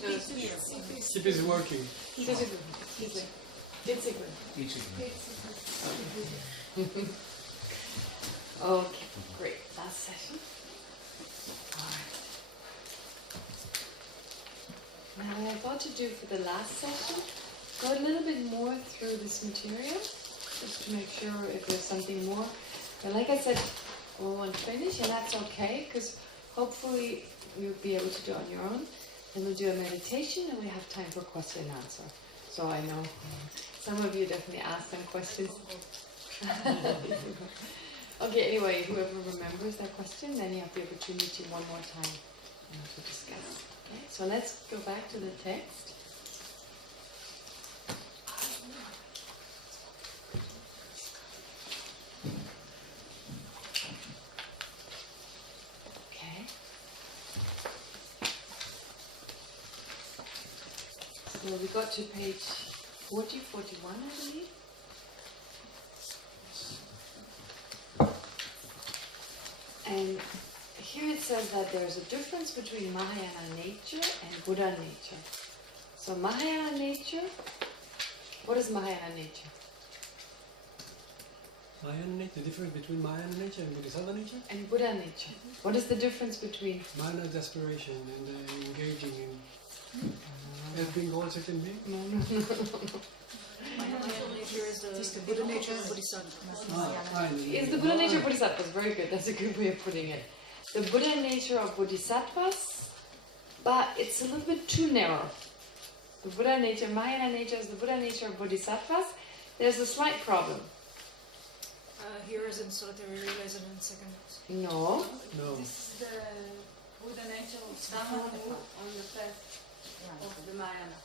Keep is working. Okay, great. Last session. Alright. Now what I thought to do for the last session, go a little bit more through this material, just to make sure if there's something more. But like I said, we won't finish, and that's okay, because hopefully you'll be able to do it on your own. Then we'll do a meditation, and we have time for question and answer. So I know some of you definitely asked some questions. Okay, anyway, whoever remembers that question, then you have the opportunity one more time to discuss. Okay, so let's go back to the text. Okay. So we got to page 40, 41, I believe. And here it says that there's a difference between Mahayana nature and Buddha nature. So Mahayana nature, what is Mahayana nature? Mahayana nature, the difference between Mahayana nature and Bodhisattva nature? And Buddha nature. What is the difference between? Mahayana is aspiration and engaging in helping all second being? No. Mahayana nature is the Buddha nature and Bodhisattva. Is the Buddha nature of Bodhisattvas? Very good, that's a good way of putting it. The Buddha nature of Bodhisattvas, but it's a little bit too narrow. The Buddha nature, Mahayana nature is the Buddha nature of Bodhisattvas. There's a slight problem. Here is in solitary realization in second. No. No. This is the Buddha nature of Dhamma on the path of the Mahayana.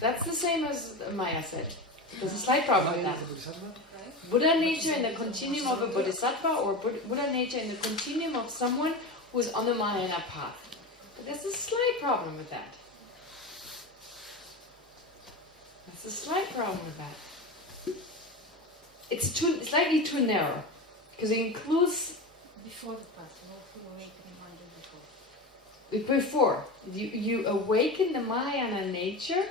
That's the same as Maya said. There's a slight problem with that. Right? Buddha nature in the continuum of a Bodhisattva, or Buddha nature in the continuum of someone who is on the Mahayana path. But there's a slight problem with that. There's a slight problem with that. It's slightly too narrow, because it includes Before the path, before you awaken the Mahayana nature,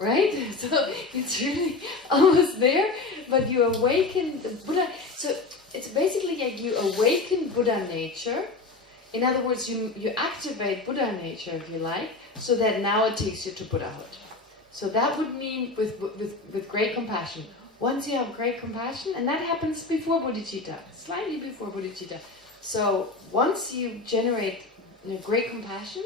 right? So it's really almost there, but you awaken the Buddha. So it's basically like you awaken Buddha nature. In other words, you activate Buddha nature, if you like, so that now it takes you to Buddhahood. So that would mean with great compassion. Once you have great compassion, and that happens before bodhicitta, slightly before bodhicitta. So once you generate great compassion,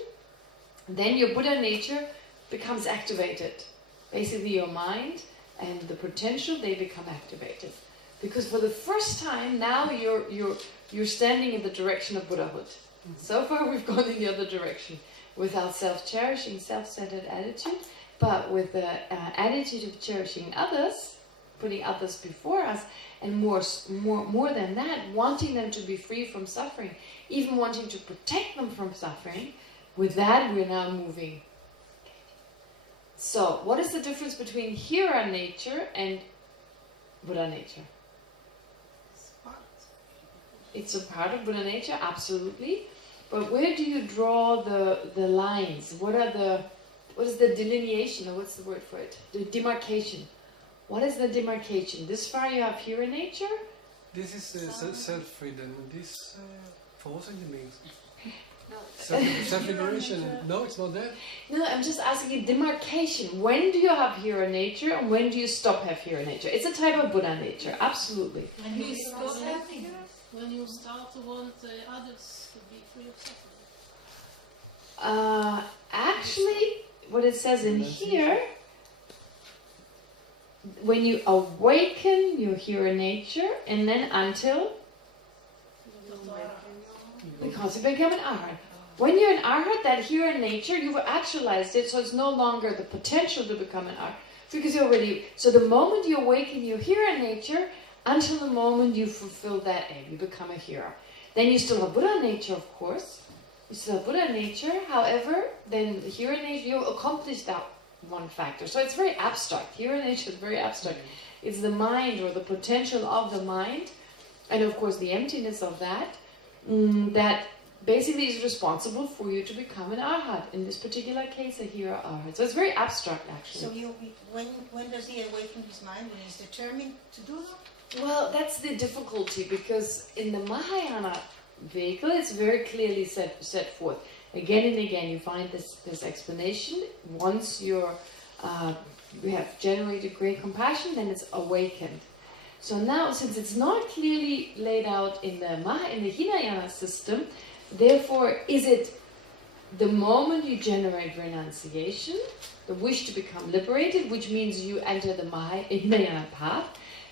then your Buddha nature becomes activated. Basically your mind and the potential, they become activated. Because for the first time, now you're standing in the direction of Buddhahood. So far we've gone in the other direction, without self-cherishing, self-centered attitude, but with the attitude of cherishing others, putting others before us, and more than that, wanting them to be free from suffering, even wanting to protect them from suffering. With that, we're now moving. So, what is the difference between Hira nature and Buddha nature? It's a part of Buddha nature, absolutely. But where do you draw the lines? What is the delineation, or what's the word for it? The demarcation. What is the demarcation? This far you have Hira nature? This is self-freedom. This forcing means No. self-liberation. No, it's not that. No, I'm just asking you demarcation. When do you have Hira nature and when do you stop have Hira nature? It's a type of Buddha nature, absolutely. When you start having, when you start to want others to be free of suffering. Actually, what it says in here, when you awaken your Hira nature, and then until, because you become an Arhat. When you're an Arhat, that Hira nature, you've actualized it, so it's no longer the potential to become an Arhat. Because you already, so the moment you awaken your Hira nature, until the moment you fulfill that aim, you become a Hira. Then you still have Buddha nature, of course. You still have Buddha nature, however, then the Hira nature, you accomplish that one factor. So it's very abstract. Hira nature is very abstract. It's the mind, or the potential of the mind, and of course the emptiness of that, that basically is responsible for you to become an arhat. In this particular case, a hero arhat. So it's very abstract, actually. So when does he awaken his mind? When he's determined to do that? Well, that's the difficulty, because in the Mahayana vehicle, it's very clearly set forth. Again and again, you find this explanation. Once you have generated great compassion, then it's awakened. So now, since it's not clearly laid out in the Hinayana system, therefore, is it the moment you generate renunciation, the wish to become liberated, which means you enter the Hinayana path?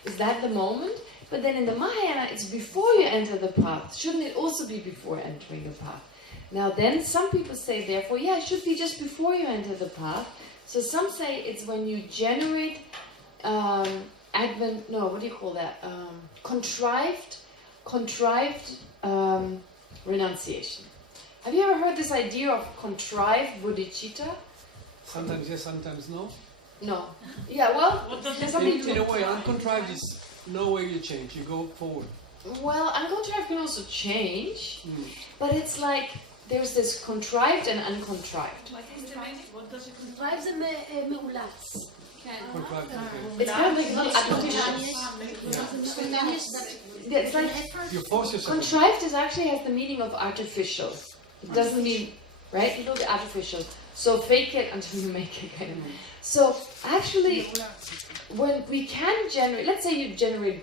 Is that the moment? But then in the Mahayana, it's before you enter the path. Shouldn't it also be before entering the path? Now then, some people say, therefore, yeah, it should be just before you enter the path. So some say it's when you generate contrived renunciation. Have you ever heard this idea of contrived bodhicitta? Sometimes yes, sometimes no. No. Yeah, well, What does there's it something mean? In to... a way, uncontrived is no way you change. You go forward. Well, uncontrived can also change, Mm. but it's like there's this contrived and uncontrived. What is the meaning? What does it mean? contrived זה מאולץ. Contrived. It's kind of like not Yeah, it's like You force yourself. contrived is actually has the meaning of artificial. It doesn't mean, right? You know, the artificial. So fake it until you make it, kind of. So actually, when we can generate, let's say you generate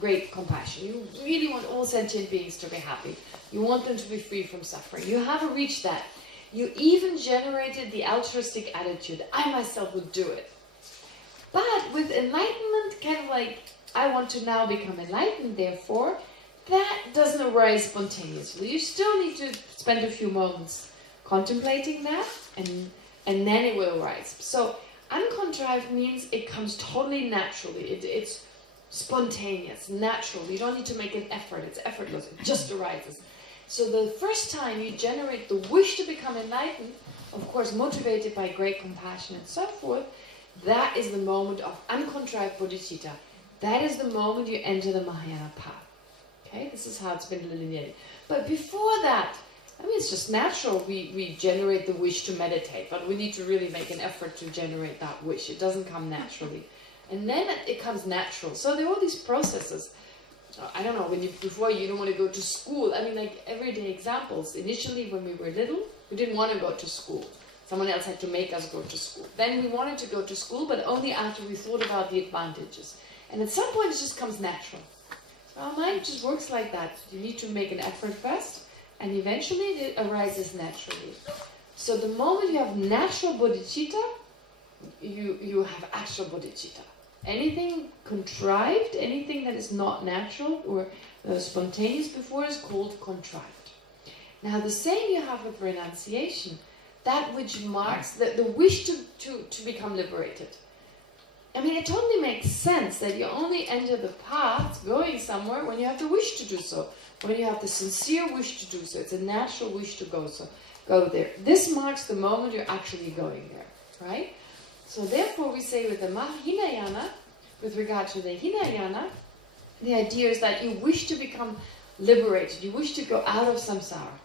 great compassion. You really want all sentient beings to be happy. You want them to be free from suffering. You haven't reached that. You even generated the altruistic attitude. I myself would do it. But with enlightenment, kind of like, I want to now become enlightened, therefore, that doesn't arise spontaneously. You still need to spend a few moments contemplating that, and then it will arise. So, uncontrived means it comes totally naturally. It's spontaneous, natural. You don't need to make an effort. It's effortless. It just arises. So the first time you generate the wish to become enlightened, of course motivated by great compassion and so forth, that is the moment of uncontrived bodhicitta. That is the moment you enter the Mahayana path. Okay, this is how it's been delineated. But before that, I mean, it's just natural. We generate the wish to meditate, but we need to really make an effort to generate that wish. It doesn't come naturally. And then it comes natural. So there are all these processes. I don't know, before you don't want to go to school. I mean, like everyday examples. Initially, when we were little, we didn't want to go to school. Someone else had to make us go to school. Then we wanted to go to school, but only after we thought about the advantages. And at some point, it just comes natural. So our mind just works like that. You need to make an effort first, and eventually it arises naturally. So the moment you have natural bodhicitta, you have actual bodhicitta. Anything contrived, anything that is not natural or spontaneous before is called contrived. Now the same you have with renunciation, that which marks the wish to become liberated. I mean, it totally makes sense that you only enter the path going somewhere when you have the wish to do so, when you have the sincere wish to do so. It's a natural wish to go there. This marks the moment you're actually going there, right? So therefore we say with the Hinayana, with regard to the Hinayana, the idea is that you wish to become liberated, you wish to go out of samsara.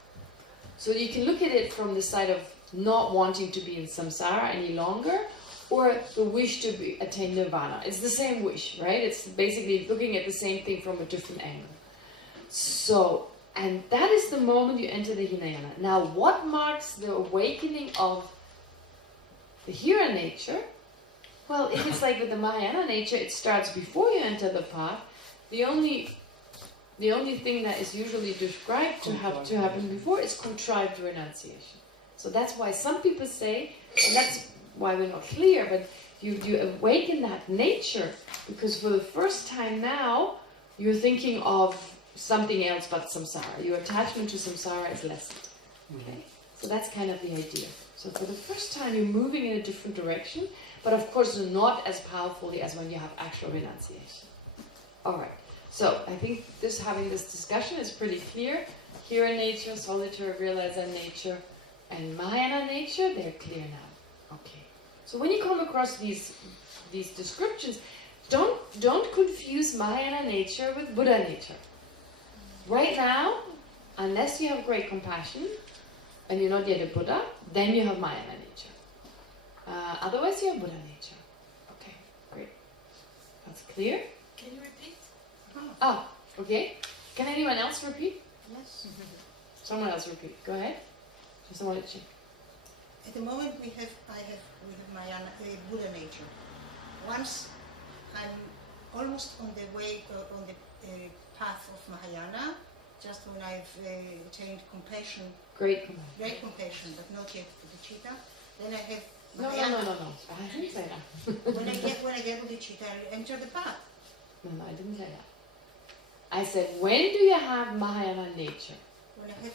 So you can look at it from the side of not wanting to be in samsara any longer, or the wish to attain nirvana. It's the same wish, right? It's basically looking at the same thing from a different angle. So, and that is the moment you enter the Hinayana. Now, what marks the awakening of the hero nature? Well, if it's like with the Mahayana nature, it starts before you enter the path. The only thing that is usually described to happen before is contrived renunciation. So that's why some people say, and that's why we're not clear, but you awaken that nature, because for the first time now, you're thinking of something else but samsara. Your attachment to samsara is lessened. Okay? So that's kind of the idea. So for the first time, you're moving in a different direction, but of course not as powerfully as when you have actual renunciation. All right. So I think having this discussion is pretty clear. Hero nature, solitary realizer nature, and Mahayana nature, they're clear now. Okay. So when you come across these descriptions, don't confuse Mahayana nature with Buddha nature. Right now, unless you have great compassion, and you're not yet a Buddha, then you have Mahayana nature. Otherwise, you have Buddha nature. Okay, great. That's clear? Can you repeat? Ah, okay. Can anyone else repeat? Yes. Someone else repeat. Go ahead. Someone else. At the moment we have Mahayana, Buddha nature. Once I'm almost on the way, on the path of Mahayana, just when I've attained compassion, Great compassion. great compassion, but not yet bodhicitta, then I have No. Mahayana. I didn't say that. When I get bodhicitta, I enter the path. No, I didn't say that. I said, when do you have Mahayana nature? When I have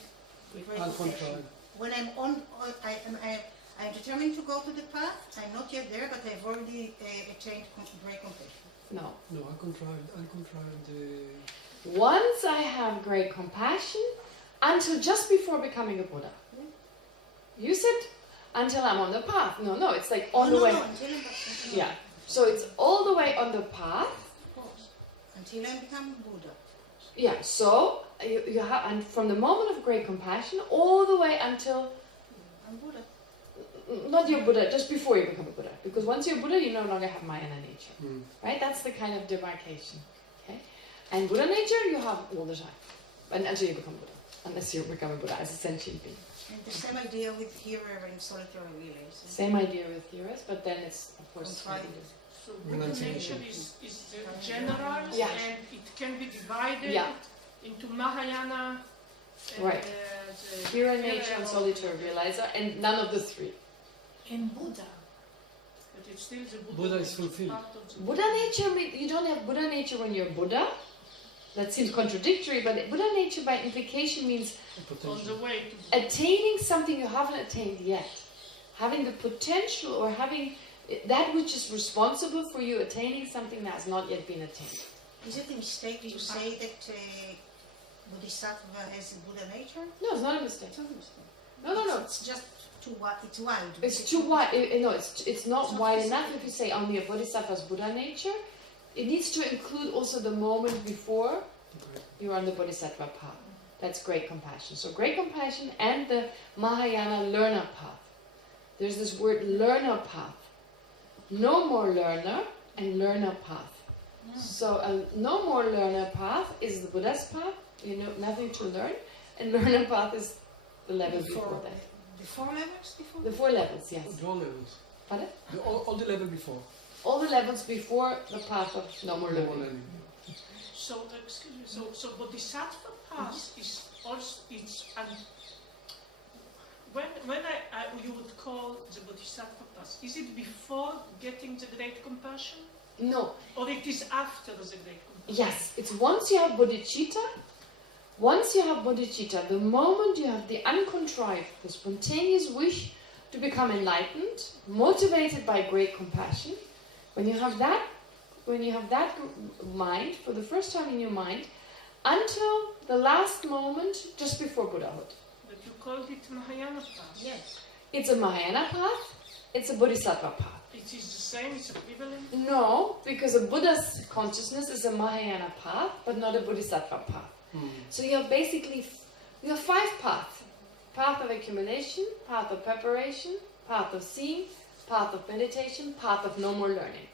great Uncontrolled. compassion. When I'm determined to go to the path. I'm not yet there, but I've already attained great compassion. No. No, uncontrolled. Once I have great compassion, until just before becoming a Buddha. You said, until I'm on the path. No, it's like on the way. No, until I'm Yeah. So it's all the way on the path. Until I become Buddha. Yeah, so you have, and from the moment of great compassion all the way until I'm Buddha. not your Buddha, just before you become a Buddha. Because once you're Buddha, you no longer have Mahayana nature. Mm. Right? That's the kind of demarcation. Okay? And Buddha nature you have all the time. And until you become Buddha. Unless you become a Buddha as a sentient being. And the same idea with hearer and solitary relays. Same idea with hearers, but then it's of course Contrived. So Buddha nature is general Yeah. and it can be divided Yeah. into Mahayana, Right. the Hearer nature and or- solitary realizer, and none of the three. And Buddha. But it's still the Buddha, Buddha is nature, fulfilled. part of the Buddha nature, you don't have Buddha nature when you're Buddha. That seems contradictory, but Buddha nature by implication means on the way to attaining something you haven't attained yet. Having the potential or having that which is responsible for you attaining something that has not yet been attained. Is it a mistake to say that Bodhisattva has a Buddha nature? No, it's not a mistake. No. It's just too wide. It's wide. It's too wide. No, it's not wide enough if you say only a bodhisattva's Buddha nature. It needs to include also the moment before you're on the bodhisattva path. That's great compassion. So great compassion and the Mahayana learner path. There's this word learner path. No more learner and learner path. So a no more learner path is the Buddha's path. You know, nothing to learn. And learner path is the level before that. The 4 levels before? The 4 levels, yes. All levels. Pardon? All the level before. All the levels before the path of no more No more learning. learning. So excuse me. So Bodhisattva path is also when you would call the Bodhisattva path, is it before getting the great compassion, No. or it is after the great compassion? Yes, it's once you have bodhicitta. Once you have bodhicitta, the moment you have the uncontrived, the spontaneous wish to become enlightened, motivated by great compassion, when you have that mind, for the first time in your mind, until the last moment just before Buddhahood. But you called it Mahayana path. Yes. It's a Mahayana path, it's a Bodhisattva path. It is the same, it's equivalent. No, because a Buddha's consciousness is a Mahayana path, but not a Bodhisattva path. So you have basically, you have 5 paths. Path of accumulation, path of preparation, path of seeing, path of meditation, path of no more learning.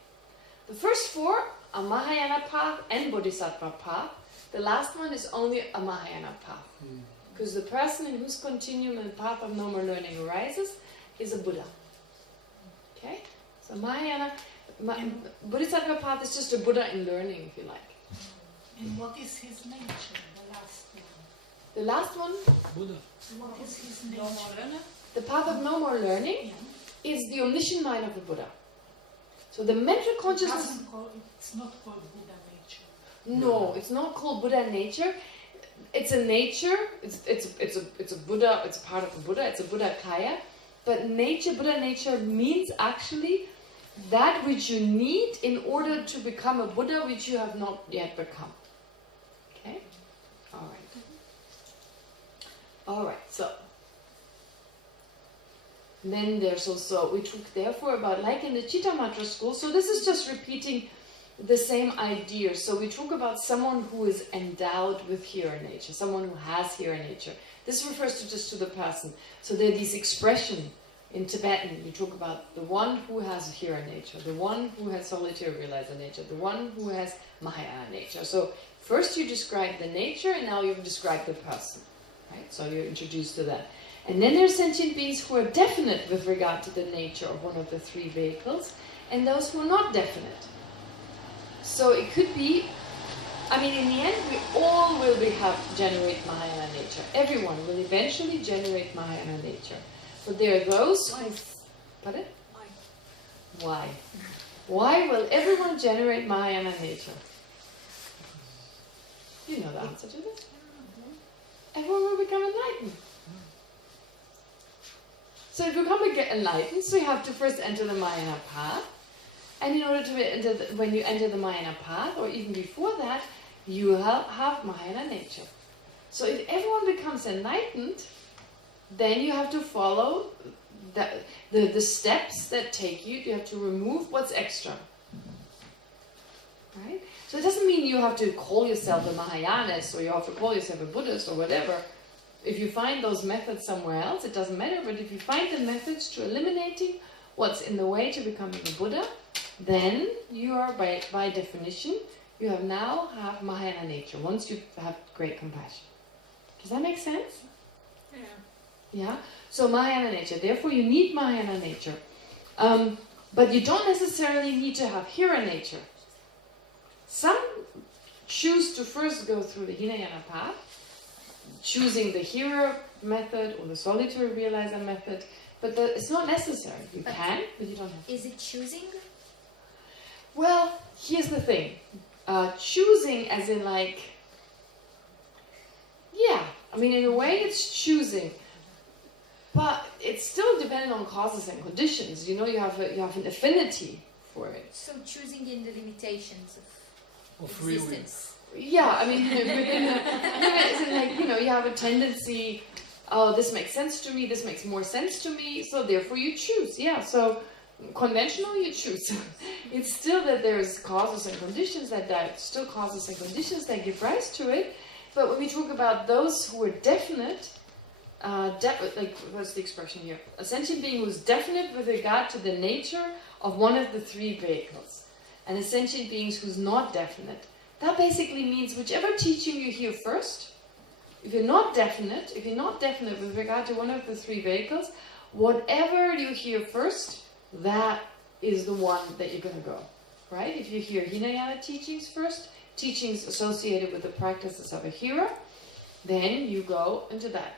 The first 4 are Mahayana path and Bodhisattva path. The last one is only a Mahayana path. Because the person in whose continuum and path of no more learning arises is a Buddha. Okay? So Mahayana, Bodhisattva path is just a Buddha in learning, if you like. And what is his nature, the last one? The last one, Buddha. What is his No nature? more learner? the path of no more learning, Yeah. is the omniscient mind of the Buddha. So the mental consciousness... It's not called Buddha nature. No, it's not called Buddha nature. It's a nature. It's a Buddha. It's a part of the Buddha. It's a Buddha kaya. But nature, Buddha nature means actually that which you need in order to become a Buddha, which you have not yet become. Okay. All right. All right. So then there's also we took therefore about like in the Chitta Matra school. So this is just repeating the same idea. So we talk about someone who is endowed with hero nature, someone who has hero nature. This refers to just to the person. So there are these expressions in Tibetan. You talk about the one who has hero nature, the one who has solitary realizer nature, the one who has Mahayana nature. So first you describe the nature, and now you've described the person. Right? So you're introduced to that. And then there are sentient beings who are definite with regard to the nature of one of the three vehicles, and those who are not definite. So it could be, I mean, in the end, we all will generate Mahayana nature. Everyone will eventually generate Mahayana nature. But there are those who... Pardon? Why? Why will everyone generate Mahayana nature? You know the answer to this. Everyone will become enlightened. So if you become enlightened, so you have to first enter the Mahayana path. And in order to enter when you enter the Mahayana path, or even before that, you have Mahayana nature. So if everyone becomes enlightened, then you have to follow the steps that take you. You have to remove what's extra. Right? So it doesn't mean you have to call yourself a Mahayanist, or you have to call yourself a Buddhist, or whatever. If you find those methods somewhere else, it doesn't matter. But if you find the methods to eliminating what's in the way to becoming a Buddha, then you are, by definition, you have Mahayana nature, once you have great compassion. Does that make sense? Yeah. Yeah? So Mahayana nature, therefore you need Mahayana nature. But you don't necessarily need to have hero nature. Some choose to first go through the Hinayana path, choosing the hero method or the solitary realizer method, but it's not necessary. You can, but you don't have to. Is it choosing? Well, here's the thing. Choosing as in like, yeah, I mean in a way it's choosing, but it's still dependent on causes and conditions. You know, you have an affinity for it. So choosing in the limitations of free will. existence. Yeah, I mean, like, you know, you have a tendency, oh, this makes sense to me, this makes more sense to me, so therefore you choose. Yeah, so conventional, you choose. It's still that there's causes and conditions that give rise to it. But when we talk about those who are definite, like, what's the expression here? A sentient being who's definite with regard to the nature of one of the three vehicles. And a sentient being who's not definite. That basically means whichever teaching you hear first, if you're not definite with regard to one of the three vehicles, whatever you hear first, that is the one that you're going to go. Right? If you hear Hinayana teachings first, teachings associated with the practices of a hero, then you go into that,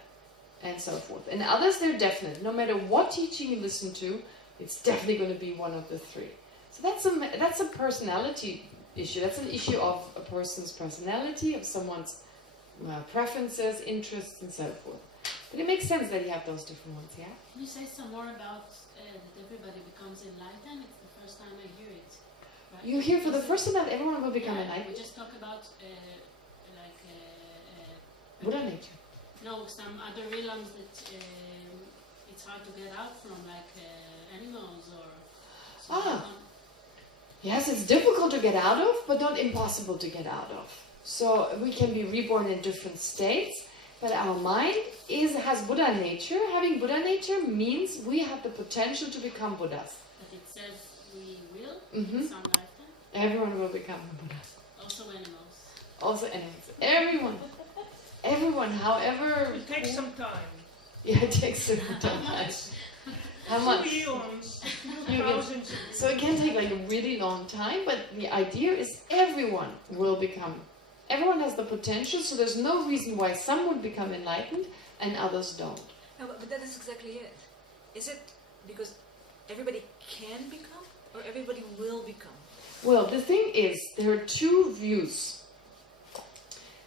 and so forth. And others, they're definite. No matter what teaching you listen to, it's definitely going to be one of the three. So that's a personality issue. That's an issue of a person's personality, of someone's preferences, interests, and so forth. But it makes sense that you have those different ones, yeah? Can you say some more about that everybody becomes enlightened? It's the first time I hear it. Right? You hear for the first time that everyone will become enlightened? We just talk about Buddha nature. No, some other realms that it's hard to get out from, like animals or... Yes, it's difficult to get out of, but not impossible to get out of. So we can be reborn in different states, but our mind has Buddha nature. Having Buddha nature means we have the potential to become Buddhas. But it says we will in some lifetime? Everyone will become a Buddha. Also animals. Also animals. Everyone, however... It takes some time. Yeah, it takes some time. How much? Eons, thousands. So it can take like a really long time, but the idea is everyone will become. Everyone has the potential, so there's no reason why some would become enlightened and others don't. No, but that is exactly it. Is it because everybody can become, or everybody will become? Well, the thing is, there are two views.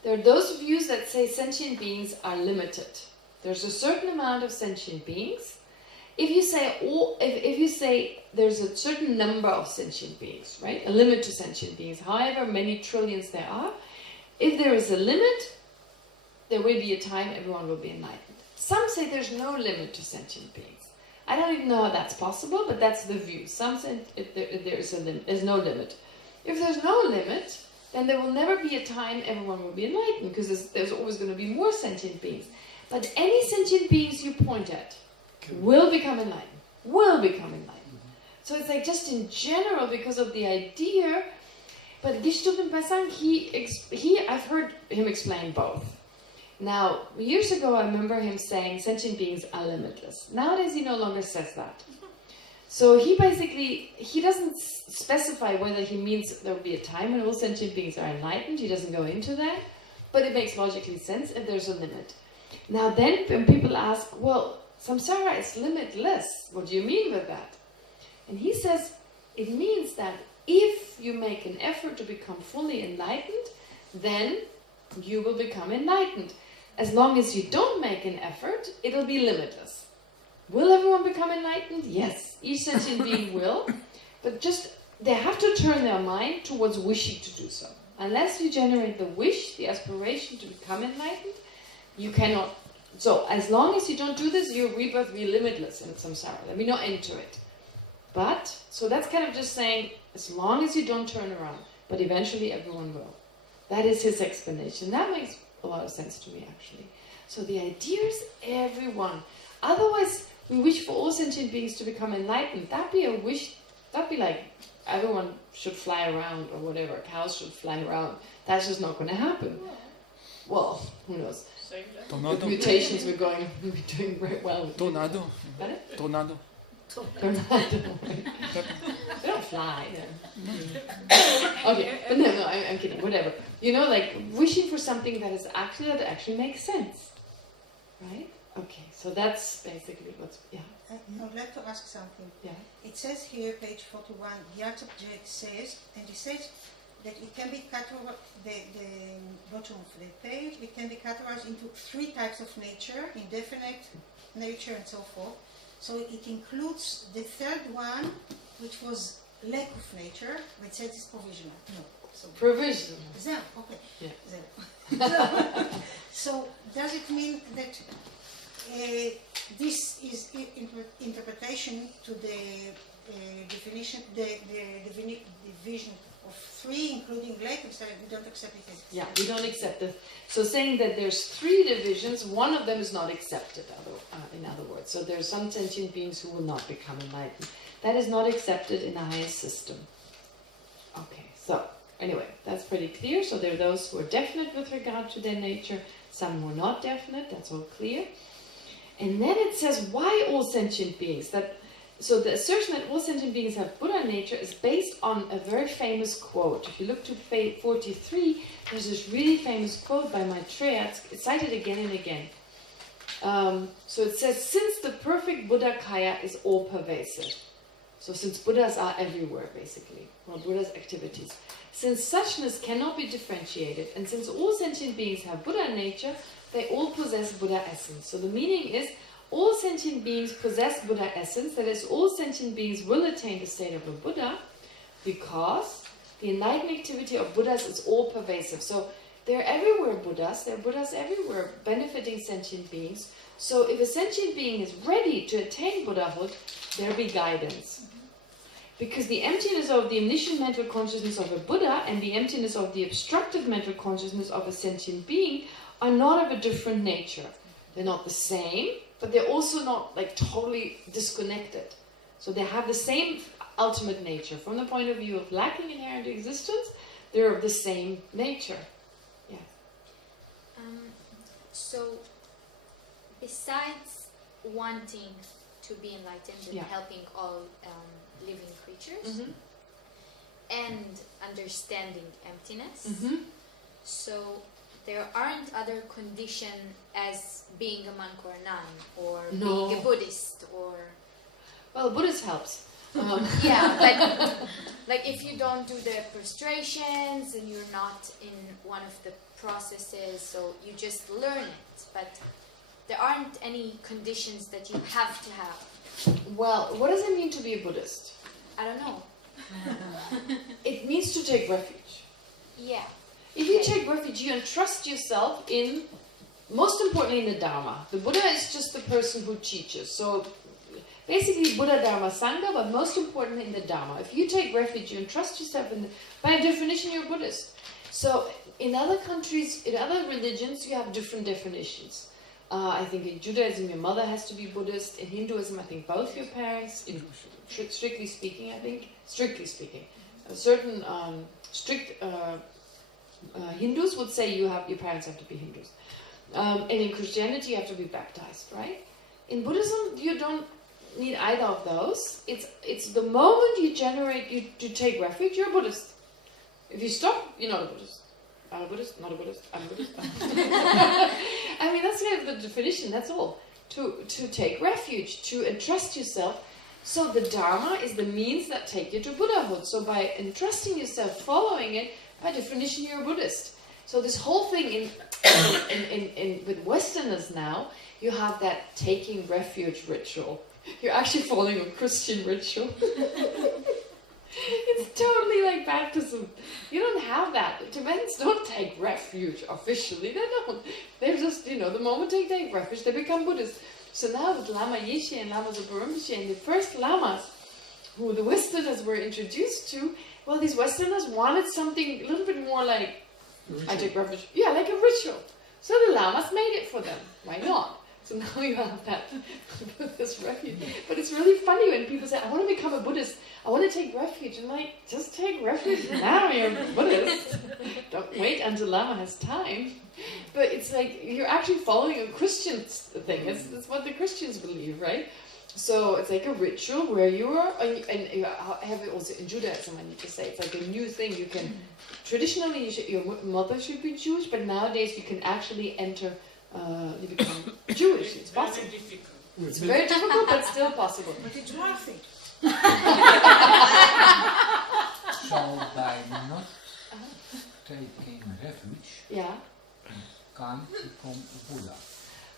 There are those views that say sentient beings are limited. There's a certain amount of sentient beings. If you say there's a certain number of sentient beings, right? A limit to sentient beings, however many trillions there are, if there is a limit, there will be a time everyone will be enlightened. Some say there's no limit to sentient beings. I don't even know how that's possible, but that's the view. Some say there's no limit. If there's no limit, then there will never be a time everyone will be enlightened, because there's always going to be more sentient beings. But any sentient beings you point at will become enlightened. Will become enlightened. So it's like just in general, because of the idea. But Geshe Kelsang, I've heard him explain both. Now, years ago, I remember him saying sentient beings are limitless. Nowadays, he no longer says that. So he doesn't specify whether he means there will be a time when all sentient beings are enlightened. He doesn't go into that. But it makes logically sense if there's a limit. Now then, when people ask, well, samsara is limitless. What do you mean with that? And he says, it means that if you make an effort to become fully enlightened, then you will become enlightened. As long as you don't make an effort, it'll be limitless. Will everyone become enlightened? Yes. Each sentient being will. But just, they have to turn their mind towards wishing to do so. Unless you generate the wish, the aspiration to become enlightened, you cannot. So, as long as you don't do this, your rebirth will be limitless in samsara. Let me not enter it. But, so that's kind of just saying, as long as you don't turn around, but eventually everyone will. That is his explanation. That makes a lot of sense to me, actually. So the idea is everyone. Otherwise, we wish for all sentient beings to become enlightened. That'd be a wish, that'd be like everyone should fly around or whatever, cows should fly around. That's just not going to happen. Well, who knows? With mutations, we're doing very well. Tornado. Tornado. Tornado. They don't fly. Okay, but no, I'm kidding. Whatever. You know, like wishing for something that actually makes sense, right? Okay, so that's basically what's I would like to ask something. Yeah. It says here, page 41, the subject says, and it says that it can be categorized, the bottom of the page, it can be categorized into 3 types of nature, indefinite nature and so forth. So it includes the third one, which was lack of nature, which says it's provisional. No. So provisional. Okay. Yeah. So does it mean that this is interpretation to the definition, the division of 3, including lack? We don't accept it. Yeah, we don't accept it. So saying that there's 3 divisions, one of them is not accepted, in other words. So there's some sentient beings who will not become enlightened. That is not accepted in the highest system. Okay, so anyway, that's pretty clear. So there are those who are definite with regard to their nature, some who are not definite, that's all clear. And then it says, why all sentient beings? So the assertion that all sentient beings have Buddha nature is based on a very famous quote. If you look to page 43, there's this really famous quote by Maitreya. It's cited again and again. So it says, since the perfect Buddha Kaya is all pervasive. So since Buddhas are everywhere, basically, well, Buddha's activities. Since suchness cannot be differentiated, and since all sentient beings have Buddha nature, they all possess Buddha essence. So the meaning is, all sentient beings possess Buddha essence, that is, all sentient beings will attain the state of a Buddha, because the enlightened activity of Buddhas is all pervasive. So they're everywhere Buddhas, there are Buddhas everywhere benefiting sentient beings. So if a sentient being is ready to attain Buddhahood, there'll be guidance. Because the emptiness of the omniscient mental consciousness of a Buddha and the emptiness of the obstructive mental consciousness of a sentient being are not of a different nature. They're not the same, but they're also not like totally disconnected. So they have the same ultimate nature. From the point of view of lacking inherent existence, they're of the same nature. Yeah. So, besides wanting to be enlightened and helping all living creatures, and understanding emptiness, so there aren't other conditions as being a monk or a nun, or being a Buddhist, or... Well, Buddhist helps. Yeah, like if you don't do the prostrations and you're not in one of the processes, so you just learn it, but there aren't any conditions that you have to have. Well, what does it mean to be a Buddhist? I don't know. It means to take refuge. Yeah. If you take refuge, you entrust yourself in, most importantly, in the Dharma. The Buddha is just the person who teaches. So Basically, Buddha, Dharma, Sangha, but most important in the Dharma. If you take refuge, you entrust yourself in, by definition, you're Buddhist. So in other countries, in other religions, you have different definitions. I think in Judaism, your mother has to be Buddhist. In Hinduism, I think both your parents. Strictly speaking, certain strict Hindus would say your parents have to be Hindus. And in Christianity, you have to be baptized, right? In Buddhism, you don't need either of those. It's the moment you take refuge, you're a Buddhist. If you stop, you're not a Buddhist. I'm a Buddhist, not a Buddhist, I'm a Buddhist. I mean, that's kind of the definition, that's all. To take refuge, to entrust yourself. So the Dharma is the means that take you to Buddhahood. So by entrusting yourself, following it, by definition, you're a Buddhist. So this whole thing with Westerners now, you have that taking refuge ritual. You're actually following a Christian ritual. It's totally like baptism. You don't have that. The Tibetans don't take refuge officially. They don't. They're just, the moment they take refuge, they become Buddhists. So now with Lama Geshe and Lama Zopa Rinpoche and the first Lamas, who the Westerners were introduced to, well, these Westerners wanted something a little bit more like, I take refuge. Yeah, like a ritual. So the Lamas made it for them. Why not? So now you have that Buddhist refuge. But it's really funny when people say, I want to become a Buddhist. I want to take refuge. I'm like, just take refuge now, you're a Buddhist. Don't wait until Lama has time. But it's like, you're actually following a Christian thing. It's what the Christians believe, right? So it's like a ritual where you are, and you have it also in Judaism, I need to say. It's like a new thing. You can, traditionally, your mother should be Jewish, but nowadays you can actually enter, you become Jewish. It's possible. It's very difficult, but still possible. But it's worth it. So by not taking refuge, can become a Buddha.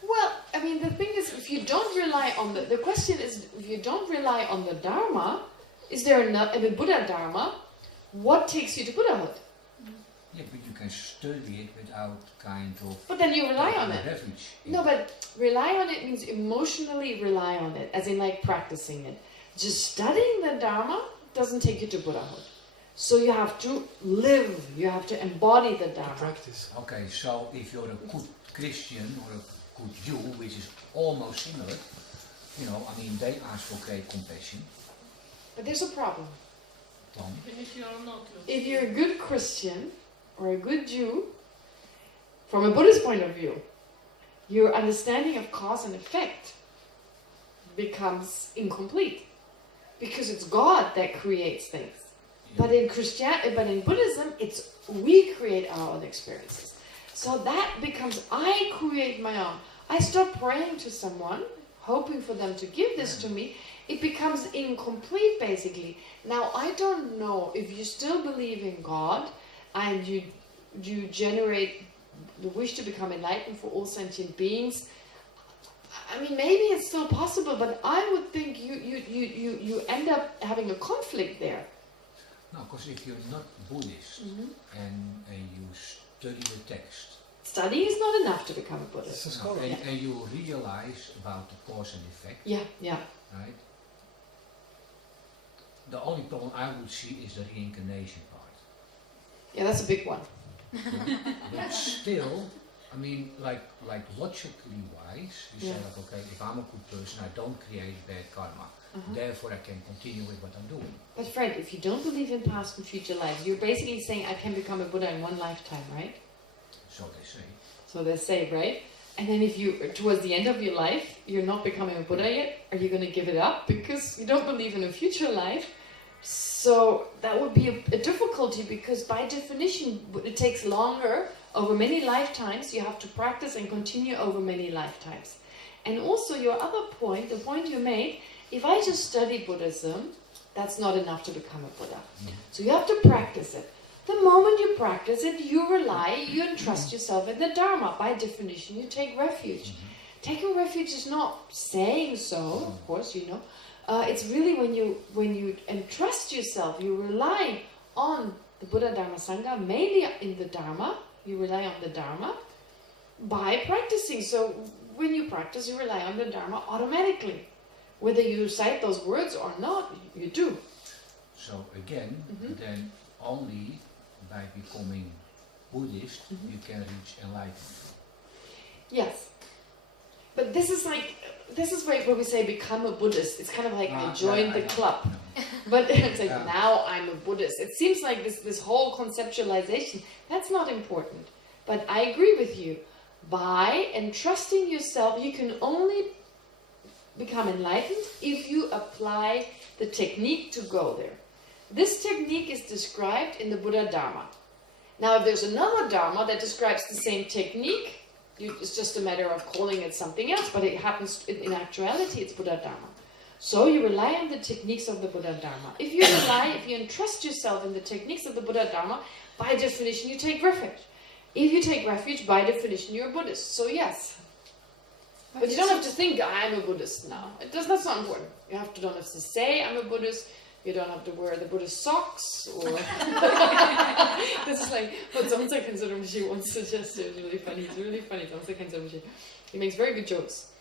Well, I mean, the thing is, if you don't rely on the question is, if you don't rely on the Dharma, is there a Buddha Dharma? What takes you to Buddhahood? Yeah, but you can study it without kind of... But then you rely on it. Refuge. No, but rely on it means emotionally rely on it, as in like practicing it. Just studying the Dharma doesn't take you to Buddhahood. So you have to live, you have to embody the Dharma. Practice. Okay, so if you're a good Christian or a good Jew, which is almost similar, they ask for great compassion. But there's a problem. And if you're not, if you're a good Christian or a good Jew, from a Buddhist point of view, your understanding of cause and effect becomes incomplete. Because it's God that creates things. But in Buddhism, it's we create our own experiences. So that becomes, I create my own. I stop praying to someone, hoping for them to give this to me. It becomes incomplete, basically. Now, I don't know if you still believe in God and you generate the wish to become enlightened for all sentient beings. I mean, maybe it's still possible, but I would think you end up having a conflict there. No, because if you're not Buddhist and you study the text... Studying is not enough to become a Buddhist. No, and you realize about the cause and effect. Yeah. Right? The only problem I would see is the reincarnation part. Yeah, that's a big one. But still, I mean, like logically wise, you say like, okay, if I'm a good person, I don't create bad karma. Therefore, I can continue with what I'm doing. But Fred, if you don't believe in past and future lives, you're basically saying I can become a Buddha in one lifetime, right? So they say. So they say, right? And then if you, towards the end of your life, you're not becoming a Buddha yet, are you going to give it up because you don't believe in a future life? So that would be a difficulty because by definition, it takes longer. Over many lifetimes, you have to practice and continue over many lifetimes. And also your other point, the point you made, if I just study Buddhism, that's not enough to become a Buddha. So you have to practice it. The moment you practice it, you entrust yourself in the Dharma. By definition, you take refuge. Taking refuge is not saying so, of course, it's really when you entrust yourself, you rely on the Buddha Dharma Sangha, mainly in the Dharma, you rely on the Dharma by practicing. So when you practice, you rely on the Dharma automatically. Whether you recite those words or not, you do. So again, then only by becoming Buddhist you can reach enlightenment. Yes. But this is where we say become a Buddhist. It's kind of like I joined the club. No. But it's like now I'm a Buddhist. It seems like this whole conceptualization, that's not important. But I agree with you. By entrusting yourself, you can only become enlightened if you apply the technique to go there. This technique is described in the Buddha Dharma. Now, if there's another Dharma that describes the same technique, it's just a matter of calling it something else, but it happens, in actuality, it's Buddha Dharma. So you rely on the techniques of the Buddha Dharma. If you entrust yourself in the techniques of the Buddha Dharma, by definition, you take refuge. If you take refuge, by definition, you're a Buddhist. So yes. But you don't have to think, I'm a Buddhist now. That's not important. You don't have to say, I'm a Buddhist. You don't have to wear the Buddhist socks, or... This is like what Zonsa Kensei Rinpoche once suggested. It's really funny. It's really funny, Zonsa Kensei Rinpoche. He makes very good jokes.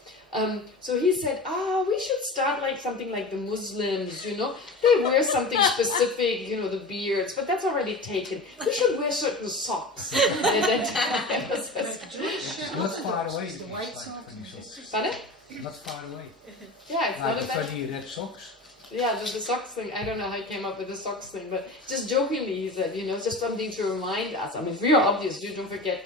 So he said, we should start like something like the Muslims, They wear something specific, the beards, but that's already taken. We should wear certain socks. Not far away. The white socks. Pardon? Not far away. Yeah, it's like not a bad... funny red socks. Yeah, the socks thing. I don't know how he came up with the socks thing, but just jokingly he said, just something to remind us. I mean, it's real obvious. You don't forget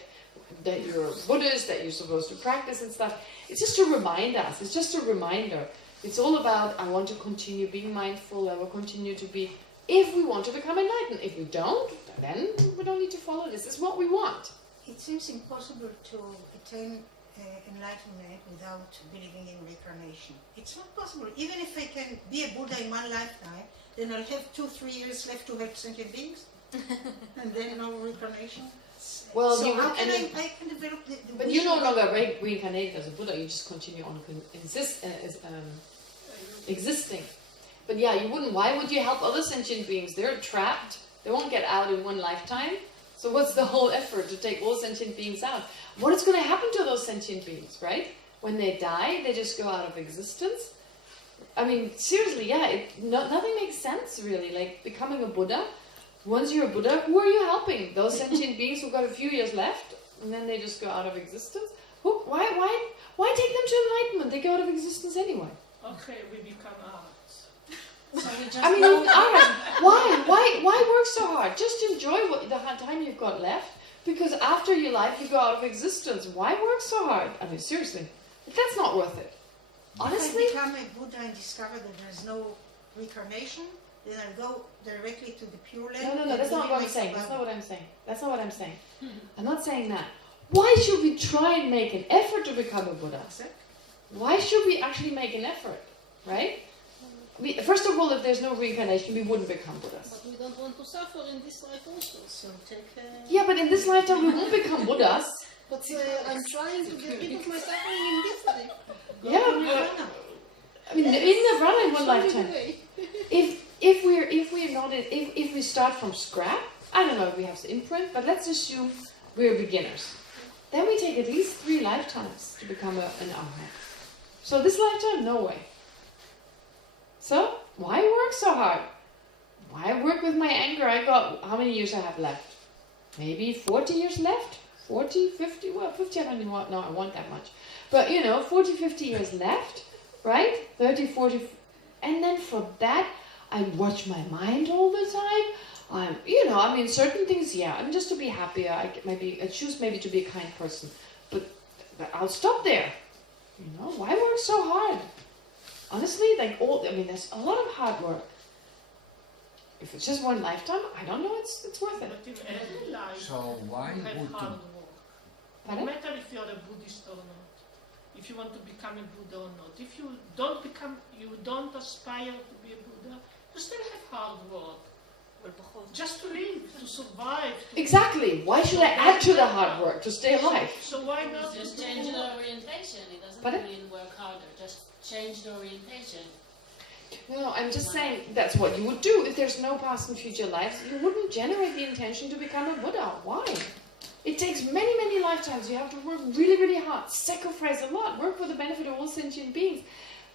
that you're a Buddhist, that you're supposed to practice and stuff. It's just to remind us. It's just a reminder. It's all about, I want to continue being mindful. I will continue to be, if we want to become enlightened. If we don't, then we don't need to follow this. It's what we want. It seems impossible to attain enlightenment without believing in reincarnation. It's not possible. Even if I can be a Buddha in one lifetime, then I'll have 2-3 years left to help sentient beings, and then no reincarnation. Well, so how can I can develop the but you no longer reincarnated as a Buddha. You just continue on existing. But yeah, you wouldn't. Why would you help other sentient beings? They're trapped. They won't get out in one lifetime. So what's the whole effort to take all sentient beings out? What is going to happen to those sentient beings, right? When they die, they just go out of existence. I mean, seriously, yeah, nothing makes sense, really. Like, becoming a Buddha, once you're a Buddha, who are you helping? Those sentient beings who've got a few years left, and then they just go out of existence? Why take them to enlightenment? They go out of existence anyway. Okay, we become arts. I mean, alright, why work so hard? Just enjoy the time you've got left, because after your life you go out of existence. Why work so hard? I mean, seriously, that's not worth it. Honestly, if I become a Buddha and discover that there is no reincarnation, then I'll go directly to the Pure Land. No, that's not what I'm saying. That's not what I'm saying. I'm not saying that. Why should we try and make an effort to become a Buddha? Why should we actually make an effort, right? First of all, if there's no reincarnation, we wouldn't become Buddhas. But we don't want to suffer in this life also, so take... Yeah, but in this lifetime we won't become Buddhas. But I'm trying to get rid of my suffering in this life. Yeah, but... I mean, in Nirvana in one lifetime. If we start from scratch, I don't know if we have to imprint, but let's assume we're beginners. Then we take at least 3 lifetimes to become an arhat. So this lifetime, no way. So, why work so hard? Why work with my anger? I got, how many years I have left? Maybe 40 years left? 40, 50? Well, 50 I don't even want, no, I want that much. But, 40, 50 years left, right? 30, 40, and then for that, I watch my mind all the time. Certain things, yeah, I'm just to be happier. I choose to be a kind person. But I'll stop there. Why work so hard? Honestly, there's a lot of hard work. If it's just one lifetime, I don't know, it's worth it. But in every life, so why you have would hard you... work. No matter if you're a Buddhist or not, if you want to become a Buddha or not, if you don't aspire to be a Buddha, you still have hard work. Just to live, to survive. Exactly. Why should I add to the hard work to stay alive? So why not just change the orientation? It doesn't mean work harder. Just change the orientation. No, I'm just saying that's what you would do. If there's no past and future lives, you wouldn't generate the intention to become a Buddha. Why? It takes many, many lifetimes. You have to work really, really hard, sacrifice a lot, work for the benefit of all sentient beings.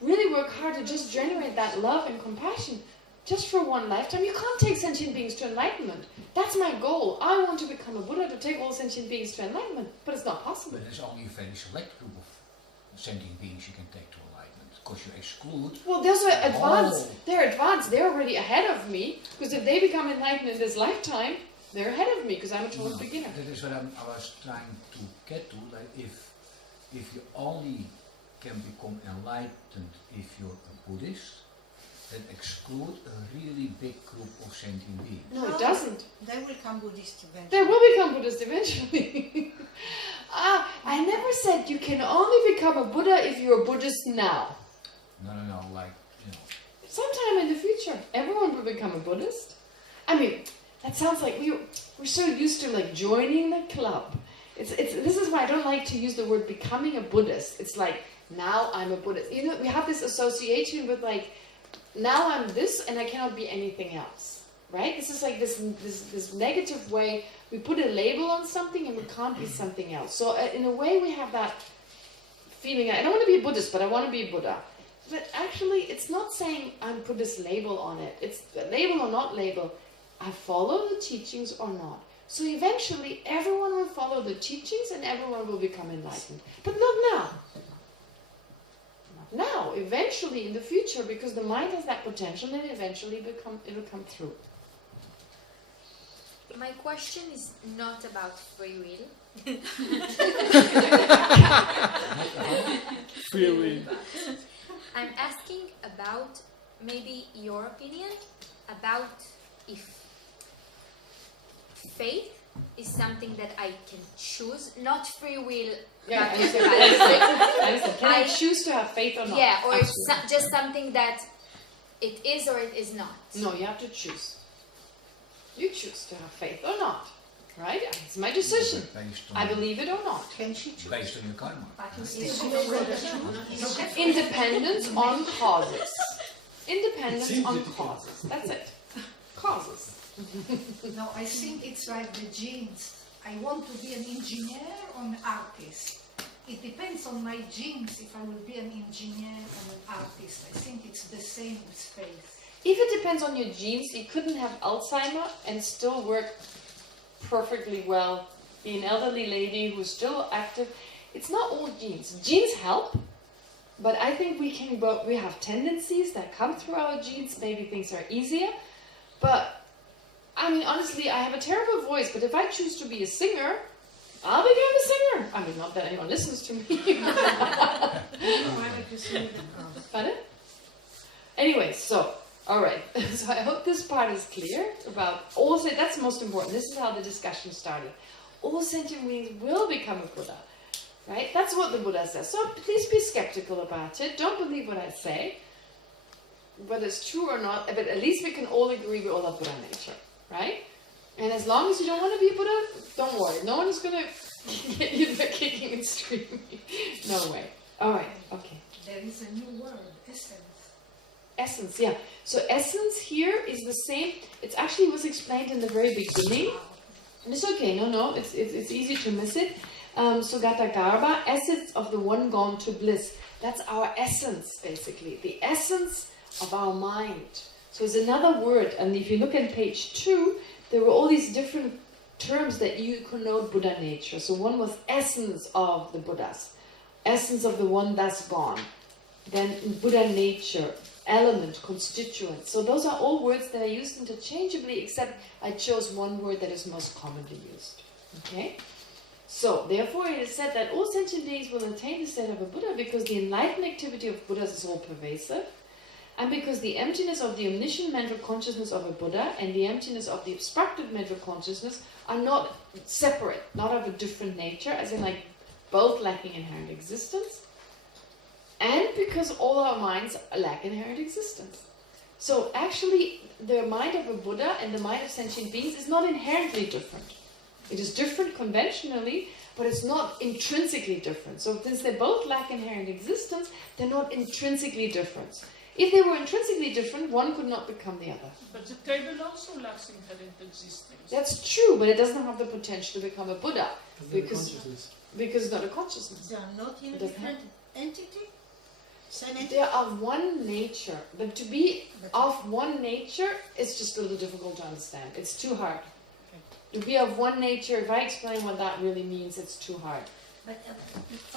really work hard to just generate that love and compassion just for one lifetime. You can't take sentient beings to enlightenment. That's my goal. I want to become a Buddha, to take all sentient beings to enlightenment, but it's not possible. But there's only a very select group of sentient beings you can take to enlightenment, because you exclude. Well, those are advanced. They're advanced. They're already ahead of me, because if they become enlightened in this lifetime, they're ahead of me, because I'm a total beginner. That is what I was trying to get to. Like if you only can become enlightened if you're a Buddhist, then exclude a really big group of sentient beings. No, it doesn't. They will become Buddhist eventually. They will become Buddhist eventually. I never said you can only become a Buddha if you're a Buddhist now. No, like, you know. Sometime in the future, everyone will become a Buddhist. I mean, that sounds like we're so used to like joining the club. This is why I don't like to use the word becoming a Buddhist. It's like, now I'm a Buddhist. You know, we have this association with like, now I'm this and I cannot be anything else, right? This is like this negative way. We put a label on something and we can't be something else. So in a way we have that feeling, I don't want to be a Buddhist, but I want to be a Buddha. But actually it's not saying I put this label on it. It's label or not label. I follow the teachings or not. So eventually everyone will follow the teachings and everyone will become enlightened. But not now. Now, eventually in the future, because the mind has that potential, and eventually it will come through. My question is not about free will. Free will. I'm asking about maybe your opinion about if faith is something that I can choose, not free will. Yeah, can I choose to have faith or not? Yeah, or just something that it is or it is not. No, you have to choose. You choose to have faith or not, right? It's my decision. I believe it or not. Can she choose? Based on your karma. Independence on causes. Independence on causes. That's it. Causes. No, I think it's like the genes. I want to be an engineer or an artist. It depends on my genes if I will be an engineer or an artist. I think it's the same with faith. If it depends on your genes, you couldn't have Alzheimer and still work perfectly well. Be an elderly lady who's still active. It's not all genes. Genes help, but I think we have tendencies that come through our genes. Maybe things are easier, but I mean, honestly, I have a terrible voice, but if I choose to be a singer, I'll become a singer. I mean, not that anyone listens to me. Pardon? Anyway, so, alright. So I hope this part is clear about all that's most important. This is how the discussion started. All sentient beings will become a Buddha. Right? That's what the Buddha says. So please be skeptical about it. Don't believe what I say. Whether it's true or not, but at least we can all agree we all have Buddha nature. Right? And as long as you don't want to be a Buddha, don't worry. No one is going to get you there kicking and screaming. No way. Alright, okay. There is a new word, essence. Essence, yeah. So essence here is the same. It actually was explained in the very beginning. And it's okay, no, it's easy to miss it. So Gata Garba, essence of the one gone to bliss. That's our essence, basically. The essence of our mind. So it's another word, and if you look at page 2, there were all these different terms that you connote Buddha nature. So one was essence of the Buddhas, essence of the one that's gone. Then Buddha nature, element, constituent. So those are all words that are used interchangeably, except I chose one word that is most commonly used. Okay? So, therefore it is said that all sentient beings will attain the state of a Buddha because the enlightened activity of Buddhas is all pervasive. And because the emptiness of the omniscient mental consciousness of a Buddha and the emptiness of the obstructed mental consciousness are not separate, not of a different nature, as in like both lacking inherent existence, and because all our minds lack inherent existence. So actually, the mind of a Buddha and the mind of sentient beings is not inherently different. It is different conventionally, but it's not intrinsically different. So since they both lack inherent existence, they're not intrinsically different. If they were intrinsically different, one could not become the other. But the table also lacks inherent existence. That's true, but it doesn't have the potential to become a Buddha. Because it's not a consciousness. They are not in a different entity? Same entity? They are one nature, but to be of one nature is just a little difficult to understand. It's too hard. To be of one nature, if I explain what that really means, it's too hard. But,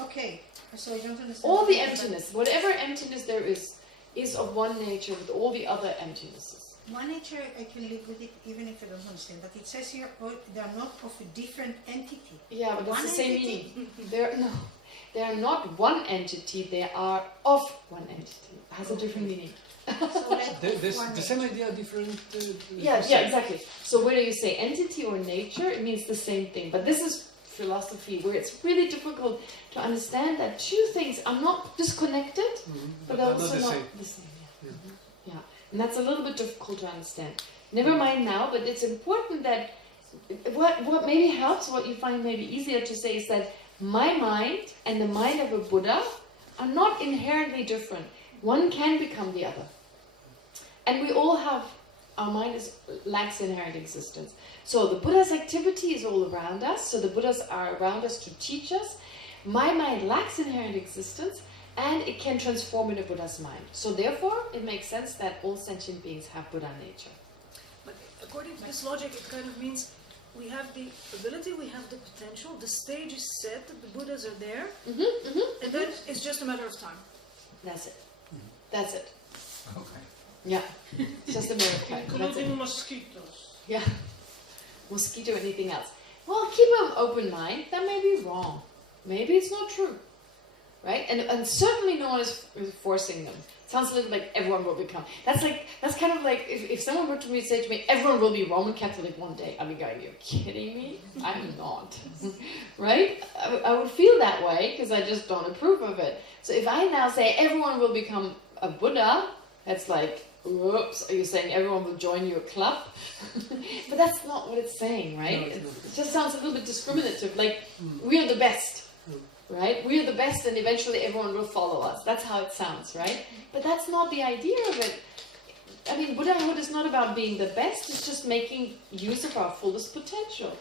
okay, so I don't understand. All the emptiness, whatever emptiness there is of one nature with all the other emptinesses. One nature, I can live with it even if I don't understand. But it says here, they are not of a different entity. Yeah, but it's the same entity? meaning. They are not one entity, they are of one entity. It has a different meaning. So like the same idea, different. Yeah, exactly. So whether you say entity or nature, it means the same thing. But this is philosophy where it's really difficult to understand that two things are not disconnected, but also not the same. Yeah. And that's a little bit difficult to understand. Never mind now, but it's important that what maybe helps, what you find maybe easier to say is that my mind and the mind of a Buddha are not inherently different. One can become the other. And we all have, our mind lacks inherent existence. So the Buddha's activity is all around us. So the Buddhas are around us to teach us. My mind lacks inherent existence and it can transform in a Buddha's mind. So therefore, it makes sense that all sentient beings have Buddha nature. But according to this logic, it kind of means we have the ability, we have the potential, the stage is set, the Buddhas are there, and then it's just a matter of time. That's it. That's it. Okay. Yeah. It's just a matter of time. Including mosquitoes. Yeah. Mosquito or anything else. Well, keep an open mind. That may be wrong. Maybe it's not true. Right? And certainly no one is forcing them. It sounds a little like everyone will become. That's kind of like if someone were to say to me, everyone will be Roman Catholic one day, I'd be going, you're kidding me? I'm not. Right? I would feel that way because I just don't approve of it. So if I now say everyone will become a Buddha, that's like, whoops, are you saying everyone will join your club? But that's not what it's saying, right? No, it just sounds a little bit discriminative, like we're the best. Right? We're the best and eventually everyone will follow us. That's how it sounds, right? But that's not the idea of it. I mean, Buddhahood is not about being the best, it's just making use of our fullest potential.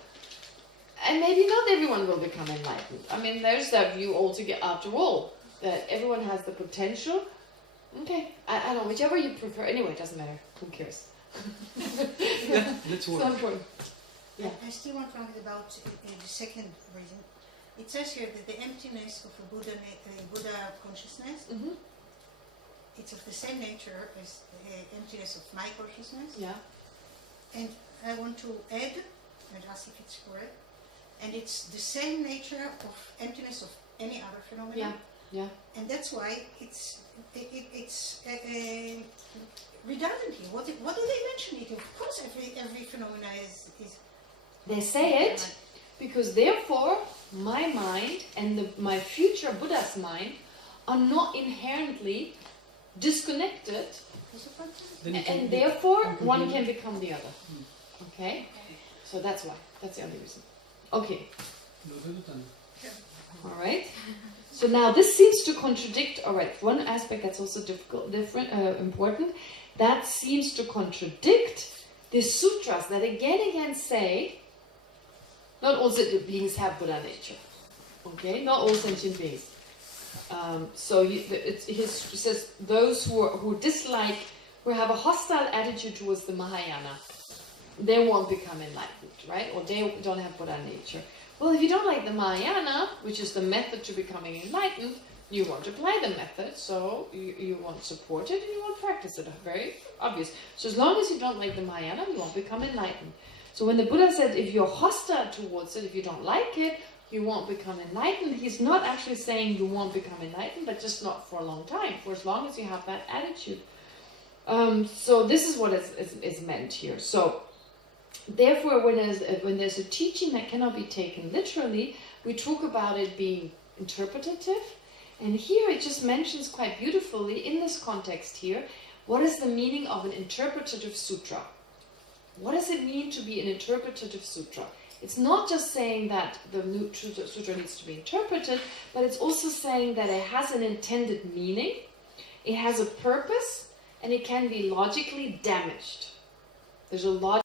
And maybe not everyone will become enlightened. I mean, there's that view altogether, after all, that everyone has the potential. Okay, I don't know, whichever you prefer. Anyway, it doesn't matter. Who cares? Yeah, that's so important. Yeah. I still want to ask about the second reason. It says here that the emptiness of a Buddha consciousness, it's of the same nature as the emptiness of my consciousness. Yeah. And I want to add, and ask if it's correct, and it's the same nature of emptiness of any other phenomenon. Yeah. Yeah. And that's why it's redundant here. What do they mention it? Of course, every phenomena is. They say it because therefore my mind and my future Buddha's mind are not inherently disconnected, and therefore one can become the other. Okay, so that's why. That's the only reason. Okay. All right. So now this seems to contradict. All right, one aspect that's also important. That seems to contradict the sutras that again say not all sentient beings have Buddha nature. Okay, not all sentient beings. So it says those who dislike, who have a hostile attitude towards the Mahayana, they won't become enlightened, right? Or they don't have Buddha nature. Well, if you don't like the Mahayana, which is the method to becoming enlightened, you won't apply the method, so you won't support it and you won't practice it. Very obvious. So as long as you don't like the Mahayana, you won't become enlightened. So when the Buddha said, if you're hostile towards it, if you don't like it, you won't become enlightened, he's not actually saying you won't become enlightened, but just not for a long time, for as long as you have that attitude. So this is what is meant here. So therefore, when there's a teaching that cannot be taken literally, we talk about it being interpretative. And here it just mentions quite beautifully, in this context here, what is the meaning of an interpretative sutra? What does it mean to be an interpretative sutra? It's not just saying that the sutra needs to be interpreted, but it's also saying that it has an intended meaning, it has a purpose, and it can be logically damaged. There's a logic